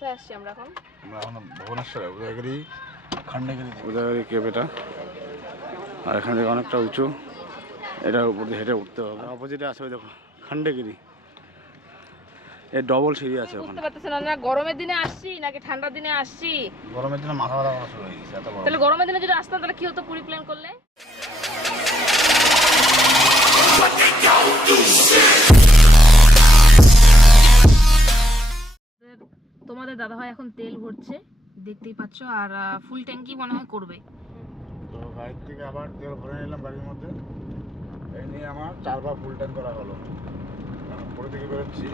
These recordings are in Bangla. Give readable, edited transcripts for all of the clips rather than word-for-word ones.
কোথায় আসছি আমরা এখন? আমরা এখন ভুবনেশ্বরে উদয়গিরি খণ্ডগিরি, উদয়গিরি কেভ এটা। আর এখান থেকে অনেকটা উঁচু, এটার উপর দিয়ে হেঁটে উঠতে হবে। অপোজিটে আছে ওই দেখো খণ্ডগিরি, এর ডবল সিঁড়ি আছে ওখানে। বুঝতে পারতেছেন না গরমের দিনে আসছি নাকি ঠান্ডার দিনে আসছি? গরমের দিনে মাথা ব্যথা করা শুরু হয়ে গেছে, এত গরম। তাহলে গরমের দিনে যদি আসতাম তাহলে কি হতো পুরি প্ল্যান করলে? তোমাদের দাদা ভাই এখন তেল ভরছে, দেখতেই পাচ্ছ, আর ফুল ট্যাঙ্কি মনে হয় করবে। তো গাড়ির থেকে আবার তেল ভরে নিলাম গাড়ির মধ্যে, এই নিয়ে আমার 4 বার ফুল ট্যাঙ্ক করা হলো। পরে থেকে বেরোচ্ছি,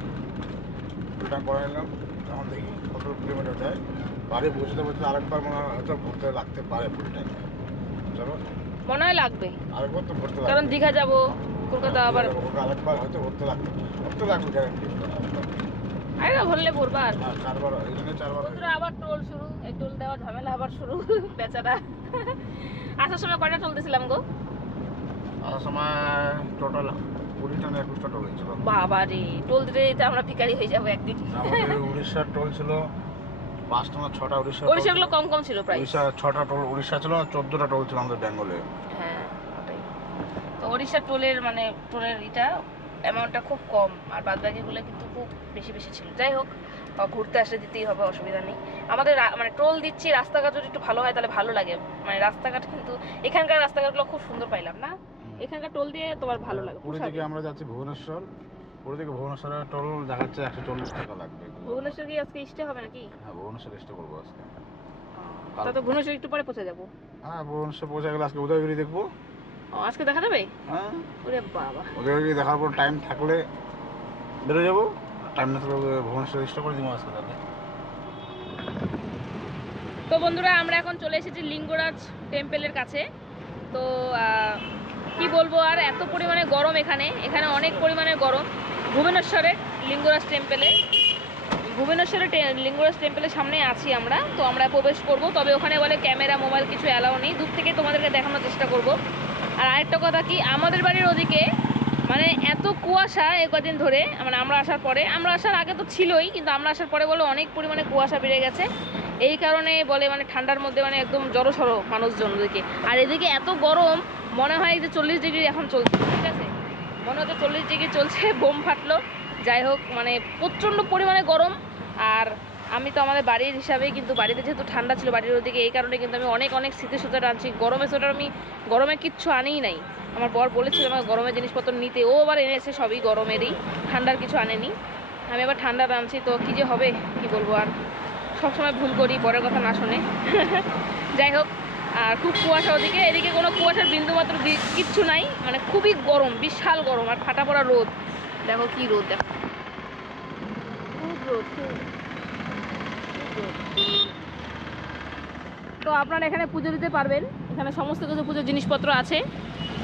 ফুল ট্যাঙ্ক করে নিলাম। তখন দেখি কত কিলোমিটার যায়, বাড়ি পৌঁছতে পৌঁছতে আরেকবার মনে হয় হয়তো ভরতে লাগতে পারে ফুল ট্যাঙ্ক। চলো মনে হয় লাগবে, আরেকবার তো ভরতে লাগবে, কারণ দীঘা যাব, কলকাতা আবার আরেকবার হয়তো ভরতে লাগবে গ্যারান্টি। আরে ভরলে ভরবার। 4 বার, এই জন্য 4 বার। আবার টোল শুরু, এই টোল দেওয়া ঝামেলা আবার শুরু। বেচারা আসার সময় কয়টা টোল দিছিলাম গো? আসার সময় টোটাল 20টা না 21টা টোল হয়েছিল। বাবা রে, টোল দিতে দিতে আমরা ভিখারি হয়ে যাবো একদিন। আমাদের উড়িষ্যার টোল ছিল 5টা না 6টা। উড়িষ্যাগুলো কম কম ছিল প্রায়। উড়িষ্যা 6টা টোল উড়িষ্যা ছিল, 14টা টোল ছিল আমাদের বেঙ্গলে। হ্যাঁ ওটাই তো, উড়িষ্যার টোলের মানে টোলের এটা অ্যামাউন্টটা খুব কম, আর বাদ বাকিগুলো কিন্তু খুব বেশি বেশি ছিল। যাই হোক, ঘুরতে আসলে দিতেই হবে, অসুবিধা নেই। আমাদের মানে টোল দিচ্ছি, রাস্তাঘাট যদি একটু ভালো হয় তাহলে ভালো লাগে। মানে রাস্তাঘাট কিন্তু এখানকার রাস্তাঘাটগুলো খুব সুন্দর পাইলাম না, এখানকার টোল দিয়ে তোমার ভালো লাগে। পুরী থেকে আমরা যাচ্ছি ভুবনেশ্বর, পুরী থেকে ভুবনেশ্বরের টোল দেখাচ্ছে 140 টাকা লাগবে। ভুবনেশ্বর কি আজকে স্টে হবে নাকি? হ্যাঁ ভুবনেশ্বর স্টে করবো আজকে। তা তো ভুবনেশ্বর একটু পরে পৌঁছে যাবো। হ্যাঁ ভুবনেশ্বর পৌঁছে গেলে আজকে উদয়গিরি দেখবো। আজকে দেখা যাবে? হ্যাঁ ওরে বাবা, উদয়গিরি দেখার পর টাইম থাকলে বেরো যাবো, টাইম না থাকলে ভুবনেশ্বর স্টে করে দিব আজকে তাহলে। তো বন্ধুরা আমরা এখন চলে এসেছি লিঙ্গরাজ টেম্পলের কাছে। তো কি বলবো আর, এত পরিমাণে গরম এখানে, এখানে অনেক পরিমাণে গরম। ভুবনেশ্বরের লিঙ্গরাজ টেম্পলে, ভুবনেশ্বরের লিঙ্গরাজ টেম্পলের সামনে আছি আমরা। তো আমরা প্রবেশ করব, তবে ওখানে বলে ক্যামেরা মোবাইল কিছু অ্যালাউ নেই, দূর থেকে তোমাদেরকে দেখানোর চেষ্টা করব। আর আরেকটা কথা কি, আমাদের বাড়ির ওদিকে মানে এত কুয়াশা এ কদিন ধরে, মানে আমরা আসার পরে, আমরা আসার আগে তো ছিলই, কিন্তু আমরা আসার পরে বলে অনেক পরিমাণে কুয়াশা বেড়ে গেছে। এই কারণে বলে মানে ঠান্ডার মধ্যে মানে একদম জড়সড় মানুষজন ওদিকে। আর এদিকে এত গরম, মনে হয় যে 40 ডিগ্রি এখন চলছে, ঠিক আছে, মনে হচ্ছে 40 ডিগ্রি চলছে, বোম ফাটলো। যাই হোক, মানে প্রচণ্ড পরিমাণে গরম। আর আমি তো আমাদের বাড়ির হিসাবেই, কিন্তু বাড়িতে যেহেতু ঠান্ডা ছিল বাড়ির ওদিকে, এই কারণে কিন্তু আমি অনেক অনেক শীতের সোয়েটার আনছি। গরমের সোয়েটার আমি গরমে কিচ্ছু আনিই নাই। আমার বর বলেছিল আমাকে গরমের জিনিসপত্র নিতে, ও আবার এনেছে সবই গরমেরই, ঠান্ডার কিছু আনেনি। আমি আবার ঠান্ডার আনছি, তো কী যে হবে কি বলবো আর, সবসময় ভুল করি, পরের কথা না শুনে। যাই হোক, আর খুব কুয়াশা ওদিকে, এদিকে কোনো কুয়াশার বিন্দু মাত্র কিচ্ছু নাই, মানে খুবই গরম, বিশাল গরম, আর ফাটা পড়া রোদ। দেখো কি রোদ, দেখো খুব রোদ, খুব রোদ। তো আপনারা এখানে পুজো দিতে পারবেন, এখানে সমস্ত কিছু পুজোর জিনিসপত্র আছে,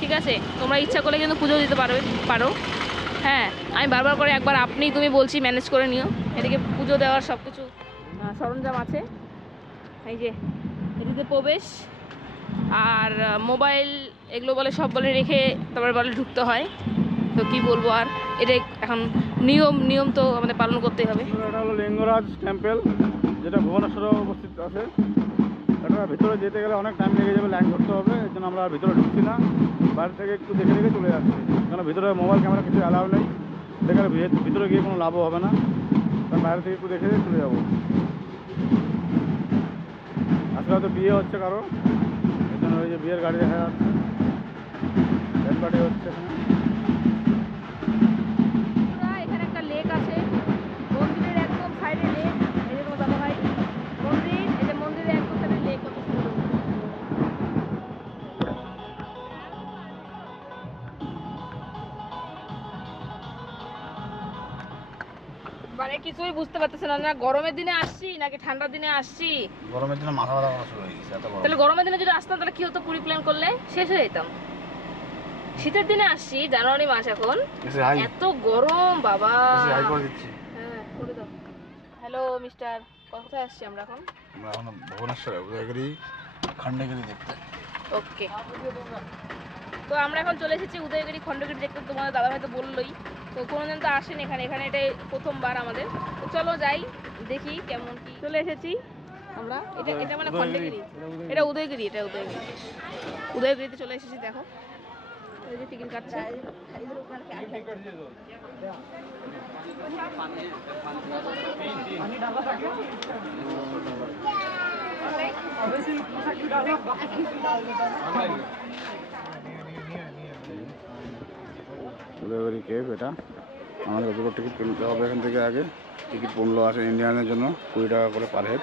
ঠিক আছে, তোমরা ইচ্ছা করলে কিন্তু পুজো দিতে পারো। হ্যাঁ, আমি বারবার করে একবার আপনি তুমি বলছি, ম্যানেজ করে নিও। এদিকে পুজো দেওয়ার সব কিছু সরঞ্জাম আছে, এই যে এদিকে প্রবেশ, আর মোবাইল এগুলো বলে সব বলে রেখে তারপরে বলে ঢুকতে হয়। তো কি বলবো আর, এটাই এখন নিয়ম তো আমাদের পালন করতেই হবে। এটা হলো লিঙ্গরাজ টেম্পল, যেটা ভুবনেশ্বরে অবস্থিত আছে। এটা ভিতরে যেতে গেলে অনেক টাইম লেগে যাবে, লাইন ধরতে হবে, এই জন্য আমরা ভিতরে ঢুকছি না, বাইরে থেকে একটু দেখে দেখে চলে যাচ্ছি। কারণ ভিতরে মোবাইল ক্যামেরা কিছু অ্যালাউ নেই, সেখানে ভিতরে গিয়ে কোনো লাভও হবে না, কারণ বাইরে থেকে একটু দেখে চলে যাবো। আসলে হয়তো বিয়ে হচ্ছে কারো, এই জন্য ওই যে বিয়ের গাড়ি দেখা যাচ্ছে, ব্যান্ড পার্টি হচ্ছে এখানে। এখানে একটা লেক আছে, মন্দিরের একদম সাইডে লেক, এই যে তোমার দাদা ভাই মন্দির, এই যে মন্দিরের একদম সাইডে লেক, কত সুন্দর। মানে কিছুই বুঝতে পারতেছে না, না গরমের দিনে আসছি নাকি ঠান্ডার দিনে আসছি। গরমের দিনে মাথা ব্যথা করা শুরু হয়ে গেছে, এত গরম। তাহলে গরমের দিনে যদি আসতাম তাহলে কি হতো, পুরি প্ল্যান করলে শেষ হয়ে যেতাম। শীতের দিনে আসছি, জানুয়ারি মাস, এখন এত গরম বাবা। হ্যাঁ করে দাও। হ্যালো মিস্টার, কোথায় আসছি আমরা এখন? আমরা এখন ভুবনেশ্বরে উদয়গিরি খণ্ডগিরি দেখতে। ওকে, তো আমরা এখন চলে এসেছি উদয়গিরি খণ্ডগিরি দেখতে। তোমাদের দাদা ভাই তো বললোই, তো কোনোদিন তো আসেন এখানে, এখানে এটাই প্রথমবার আমাদের। তো চলো যাই, দেখি কেমন কি। চলে এসেছি আমরা, এটা এটা মানে খণ্ডগিরি, এটা উদয়গিরি, এটা উদয়গিরি, উদয়গিরিতে চলে এসেছি। দেখো এই যে টিকিট কাটছে। উদয়গিরি কেভ, এটা আমাদের দুটো টিকিট কিনতে হবে এখান থেকে। আগে টিকিট 15 আছে ইন্ডিয়ানের জন্য, 20 টাকা করে পার হেড।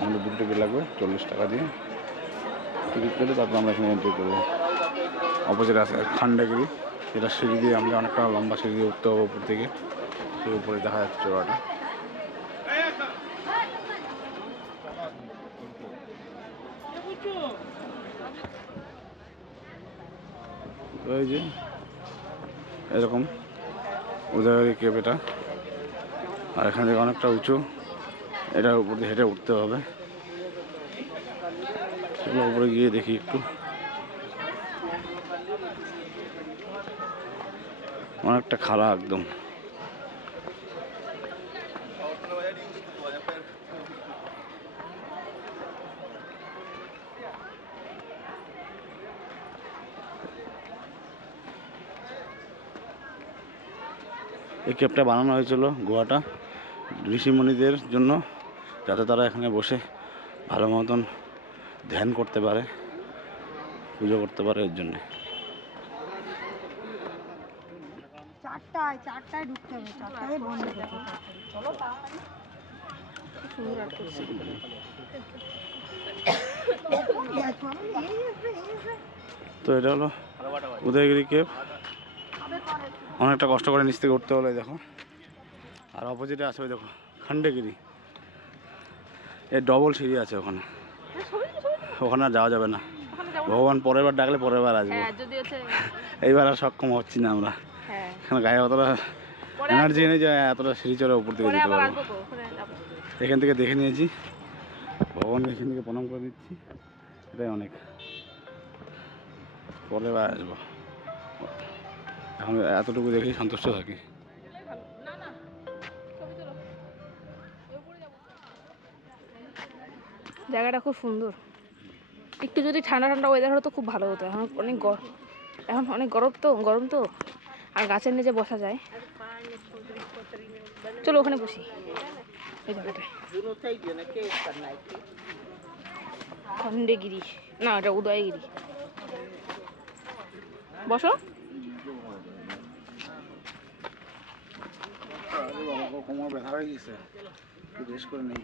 আমাদের দুটো টিকিট লাগবে 40 টাকা দিয়ে। টিকিট কেটে তারপর আমরা এখানে এন্ট্রি করবো। অপোজিট আছে খণ্ডগিরি, এটা সিঁড়ি দিয়ে আমরা অনেকটা লম্বা সিঁড়ি দিয়ে উঠতে হবে উপর থেকে। সেই উপরে দেখা যাচ্ছে চূড়াটা। তো এই যে এরকম উদয়গিরি কেভ এটা, আর এখান থেকে অনেকটা উঁচু, এটার উপর দিয়ে হেঁটে উঠতে হবে। সেগুলো উপরে গিয়ে দেখি একটু। অনেকটা খাড়া একদম। এই কেভটা বানানো হয়েছিল গোয়াটা ঋষিমুনিদের জন্য, যাতে তারা এখানে বসে ভালো মতন ধ্যান করতে পারে, পুজো করতে পারে, এর জন্যে। চারটায় ঢুকতে হবে, চারটায় বন্ধ করতে হবে। চলো তাড়াতাড়ি। সুন্দর আর্ট করছে। তো এটা হলো উদয়গিরি কেভ। অনেকটা কষ্ট করে নিচ থেকে উঠতে হলো, এই দেখো। আর অপোজিটে আছে ওই দেখো খণ্ডগিরি, এর ডবল সিঁড়ি আছে ওখানে। ওখানে আর যাওয়া যাবে না, ভগবান পরের বার ডাকলে পরের বার আসবে। হ্যাঁ যদি হচ্ছে, এইবার আর সক্ষম হচ্ছি না আমরা, হ্যাঁ এখানে গায়ে অতটা এনার্জি নেই যে এতটা সিঁড়ি চড়ে উপর থেকে পরে যেতে আবার পারবো। আসবো তো, ওখানে যাবো। এখান থেকে দেখে নিয়েছি, ভগবানকে এখান থেকে প্রণাম করে দিচ্ছি, এটাই অনেক। পরে বার আসবো, এখন এতটুকু দেখেই সন্তুষ্ট থাকি। না না, ছবি তোলো, ওই উপরে যাবো। জায়গাটা খুব সুন্দর। একটু যদি ঠান্ডা ঠান্ডা ওয়েদার হতো খুব ভালো হতো। এখন অনেক এখন অনেক গরম তো, আর গাছের নিচে বসা যায়। চলো ওখানে বসি, এই জায়গাটায়। খণ্ডগিরি না, এটা উদয়গিরি। বসো। কোমর ব্যথা হয়ে গেছে, একটু রেস্ট করে নেই।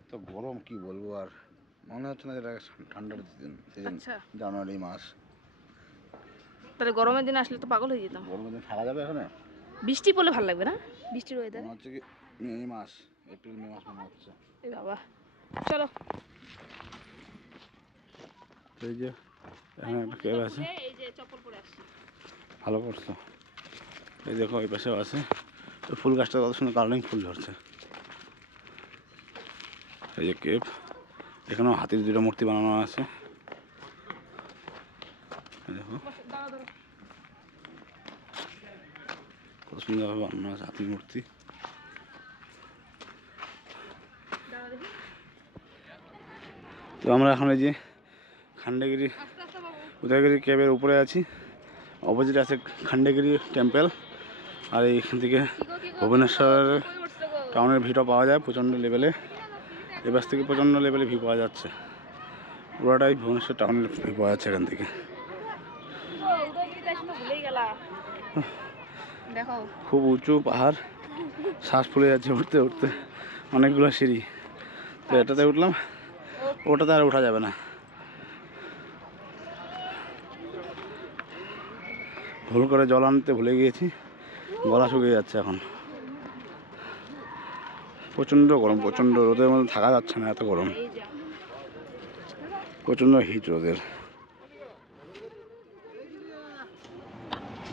এত গরম কি বলবো, আর মনে হচ্ছে না যেটা ঠান্ডার সিজন, আচ্ছা। জানুয়ারি মাস। তাহলে গরমের দিন আসলে তো পাগল হয়ে যেতাম। গরমের দিন থাকা যাবে এখানে? বৃষ্টি পড়লে ভালো লাগবে না, বৃষ্টির ওয়েদার। মনে হচ্ছে কি মে মাস, এপ্রিল মে মাস মনে হচ্ছে। এই বাবা, চলো। এই যে এখানে একটা কেভ আছে, এই যে চপ্পল পরে আসছি। ভালো করছো। এই দেখো এই পাশেও আছে, ওই ফুল গাছটা কত সুন্দর কালারিং ফুল ধরছে। এই যে কেভ, এখানেও হাতির দুটো মূর্তি বানানো আছে। দেখো কত সুন্দরভাবে বানানো আছে হাতির মূর্তি। তো আমরা এখন এই যে খণ্ডগিরি উদয়গিরি কেভের উপরে আছি। অপোজিট আছে খণ্ডগিরি টেম্পল। আর এইখান থেকে ভুবনেশ্বর টাউনের ভিউটা পাওয়া যায় প্রচণ্ড লেভেলে। এবার থেকে প্রচণ্ড লেভেলে ভিউ পাওয়া যাচ্ছে, পুরোটাই ভুবনেশ্বর টাউনের ভিউ পাওয়া যাচ্ছে এখান থেকে। দেখো খুব উঁচু পাহাড়, শ্বাস ফুলে যাচ্ছে উঠতে উঠতে, অনেকগুলো সিঁড়ি। তো এটাতে উঠলাম, ওটাতে আর ওঠা যাবে না। ভুল করে জল আনতে ভুলে গিয়েছি, গলা শুকিয়ে যাচ্ছে এখন। প্রচণ্ড গরম, প্রচণ্ড রোদের মধ্যে থাকা যাচ্ছে না, এত গরম, প্রচণ্ড হিট রোদের।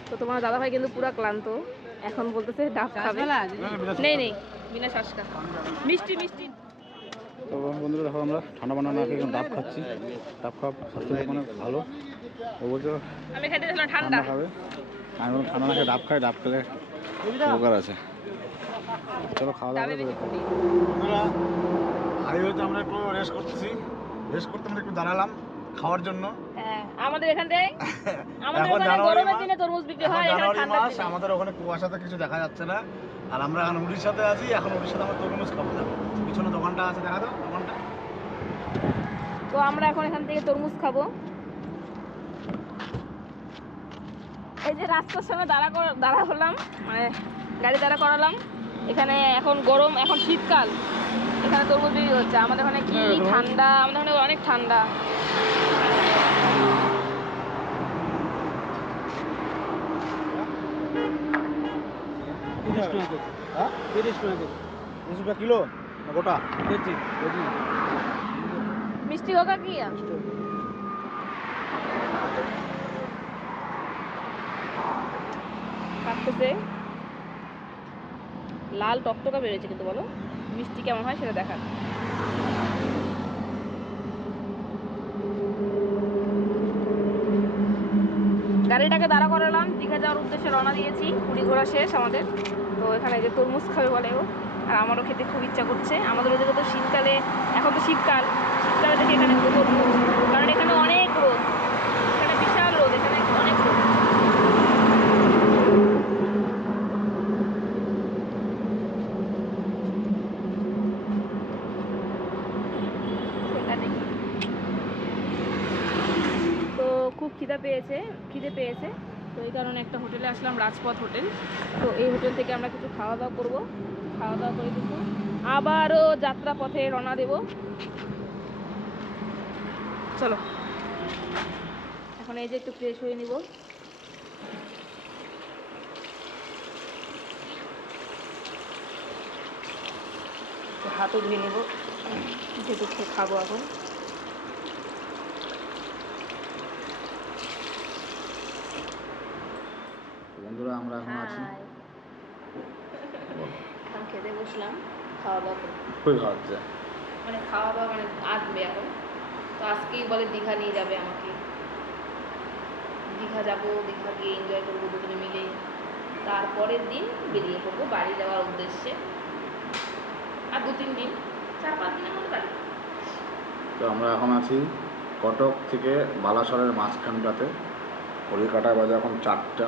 তো তোমার দাদা ভাই কিন্তু পুরো ক্লান্ত, এখন বলতেছে ডাব খাবে। নেই বিনা শ্বাসকা, মিষ্টি মিষ্টি। তো বন্ধুরা দেখো, আমরা ঠান্ডা বান্না না খেয়ে ডাব খাচ্ছি। ডাব খাওয়া স্বাস্থ্যের অনেক ভালো, অবশ্য আমি খাইতে ঠান্ডা ঠান্ডা খাবে। আমি বললাম ঠান্ডা না খেয়ে ডাব খাই, ডাব খেলে উপকার আছে। চলো খাওয়া দাওয়া ডাবে করে বেশি বেরোতে হবে। protein। বন্ধুরা, হাইওয়েতে আমরা একটু রেস্ট করতেছি, রেস্ট করতে আমরা একটু দাঁড়ালাম খাওয়ার জন্য। হ্যাঁ, আমাদের এখানটায় আমাদের এখন ওখানে জানুয়ারি গরমের মাস, দিনে তরমুজ বিক্রি এখন হয়, এখানে জানুয়ারি ঠান্ডার মাস, দিনে। আমাদের ওখানে কুয়াশাতে কিছু দেখা যাচ্ছে না। আর আমরা এখন উড়িষ্যাতে আছি, এখন উড়িষ্যাতে আমরা তরমুজ খাবো। দেখো পিছনে দোকানটা আছে, দেখা দাও দোকানটা। তো আমরা এখন এখান থেকে তরমুজ খাবো। এই যে রাস্তার সামনে দাঁড়া হলাম, মানে গাড়ি দাঁড়া করালাম। এখানে এখন গরম, এখন শীতকাল, এখানে তরমুজ বিক্রি হচ্ছে। আমাদের ওখানে কি ঠান্ডা, আমাদের ওখানে অনেক ঠান্ডা। হ্যাঁ 30 টাকা কিলো না গোটা? কেজি। মিষ্টি হোক কি কাটতেছে, লাল টকটকা বেরোয়েছে, কিন্তু বলো মিষ্টি কেমন হয় সেটা দেখা। গাড়িটাকে দাঁড়া করালাম, দীঘা যাওয়ার উদ্দেশ্যে রওনা দিয়েছি। কুড়ি ঘোরা শেষ আমাদের। তো এখানে যে তরমুজ খাবে বলে ও, আর আমারও খেতে খুব ইচ্ছা করছে। আমাদের ওদিকে তো শীতকালে, এখন তো শীতকাল, শীতকালে দেখি এখানে তরমুজ, কারণ এখানে অনেক রোদ, এখানে বিশাল রোদ, এখানে অনেক রোদ। তো খুব খিদে পেয়েছে, তো এই কারণে একটা হোটেলে আসলাম, রাজপথ হোটেল। তো এই হোটেল থেকে আমরা কিছু খাওয়া দাওয়া করবো, খাওয়া দাওয়া করে কিন্তু আবারও যাত্রা পথে রওনা দেব। চলো এখন এই যে একটু ফ্রেশ হয়ে নিব। হাতও ধুয়ে নেব, যেহেতু খাবো এখন। বন্ধুরা আমরা এখন আছি, এখন খেতে বসলাম, খাওয়া দাওয়া করবো। খুবই ভালো হচ্ছে। মানে খাওয়া দাওয়া মানে আসবে এখন। তো আজকেই বলে দীঘা নিয়ে যাবে আমাকে, দীঘা যাব, দীঘা গিয়ে এনজয় করবো দুজনে মিলে। তারপরের দিন বেরিয়ে পড়বো বাড়ি যাওয়ার উদ্দেশ্যে। আর 2-3 দিন, 4-5 দিনের মধ্যে বাড়ি। তো আমরা এখন আছি কটক থেকে বালাসরের মাঝখানটাতে। কলিকাটা বাজে এখন 4টা,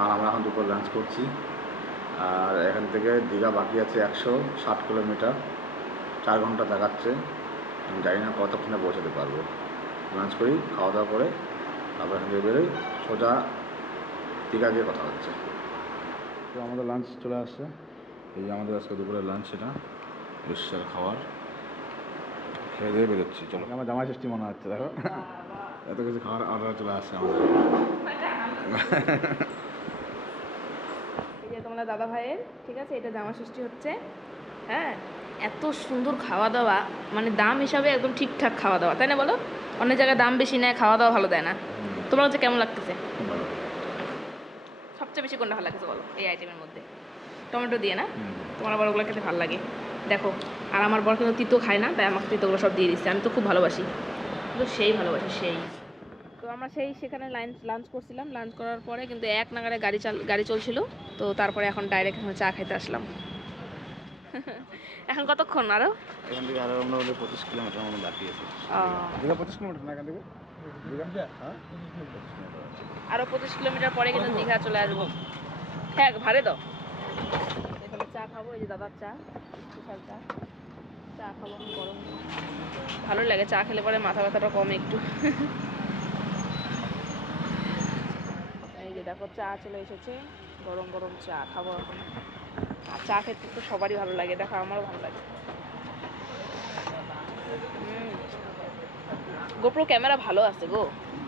আর আমরা এখন দুপুর লাঞ্চ করছি। আর এখান থেকে দীঘা বাকি আছে 160 কিলোমিটার, 4 ঘন্টা দেখাচ্ছে। আমি জানি না কতক্ষণে পৌঁছাতে পারবো। লাঞ্চ করি, খাওয়া দাওয়া করে তারপর এখান থেকে বেরোই, সোজা দীঘা গিয়ে কথা হচ্ছে। তো আমাদের লাঞ্চ চলে আসছে, এই যে আমাদের আজকে দুপুরের লাঞ্চ, সেটা বিশ্বের খাবার খেয়ে দিয়ে বেরোচ্ছি। চলো, আমার জামাই ষষ্ঠী মনে হচ্ছে, দেখো এত কিছু খাবার অর্ডার চলে আসছে আমাদের। এই যে তোমরা দাদা ভাইয়ের, ঠিক আছে, এটা জামা ষষ্ঠী হচ্ছে। হ্যাঁ, এত সুন্দর খাওয়া দাওয়া, মানে দাম হিসাবে একদম ঠিকঠাক খাওয়া দাওয়া, তাই না বলো? অনেক জায়গায় দাম বেশি নেয়, খাওয়া দাওয়া ভালো দেয় না। তোমার হচ্ছে কেমন লাগতেছে? সবচেয়ে বেশি কোনটা ভালো লাগছে বলো এই আইটেমের মধ্যে? টমেটো দিয়ে না? তোমার আবার ওগুলো খেতে ভালো লাগে দেখো। আর আমার বর কিন্তু তিতো খায় না, তাই আমাকে তিতোগুলো সব দিয়ে দিচ্ছে। আমি তো খুব ভালোবাসি, কিন্তু সেই ভালোবাসি সেই। তো আমরা সেখানে লাঞ্চ করছিলাম। লাঞ্চ করার পরে কিন্তু এক নাগাড়ে গাড়ি চলছিল। তো তারপরে এখন ডাইরেক্ট এখন চা খেতে আসলাম। এখন কতক্ষণ আরো? এখান থেকে আরো আমরা 25 কিলোমিটার মতো বাকি আছে। দীঘা 25 কিলোমিটার না এখান থেকে? হ্যাঁ, আরো 25 কিলোমিটার পরে কিন্তু দীঘা চলে আসবো। হ্যাঁ, ভাড়ে দাও। এখানে চা খাবো, এই যে দাদার চা, স্পেশাল চা। চা খাবো গরম, ভালো লাগে চা খেলে পরে, মাথা ব্যথাটা কমে একটু। এই যে দেখো চা চলে এসেছে, গরম গরম চা খাবো এখন। আর চা খেতে তো সবারই ভালো লাগে, দেখো আমারও ভালো লাগে। গোপ্রো ক্যামেরা ভালো আছে গো,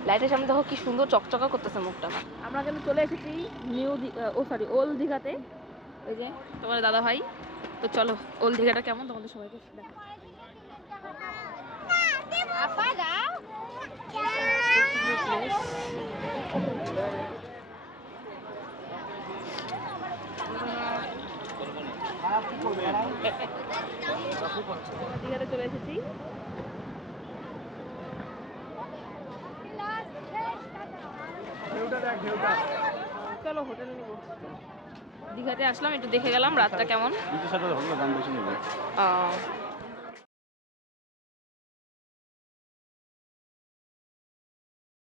লাইটের সামনে দেখো কি সুন্দর চকচকা করতেছে মুখটা। আমরা কিন্তু চলে এসেছি ওল্ড দীঘাতে, ওই যে তোমার দাদা ভাই। তো চলো ওল্ড দীঘাটা কেমন তোমাদের সবাইকে দেখো। দীঘাতে চলে এসেছি। ঢেউটা দেখ, ঢেউটা চলো হোটেল নিব। দীঘাতে আসলাম, একটু দেখে গেলাম রাতটা কেমন। বিচের সাথে হোটেলের দাম বেশি নেবে। আহ,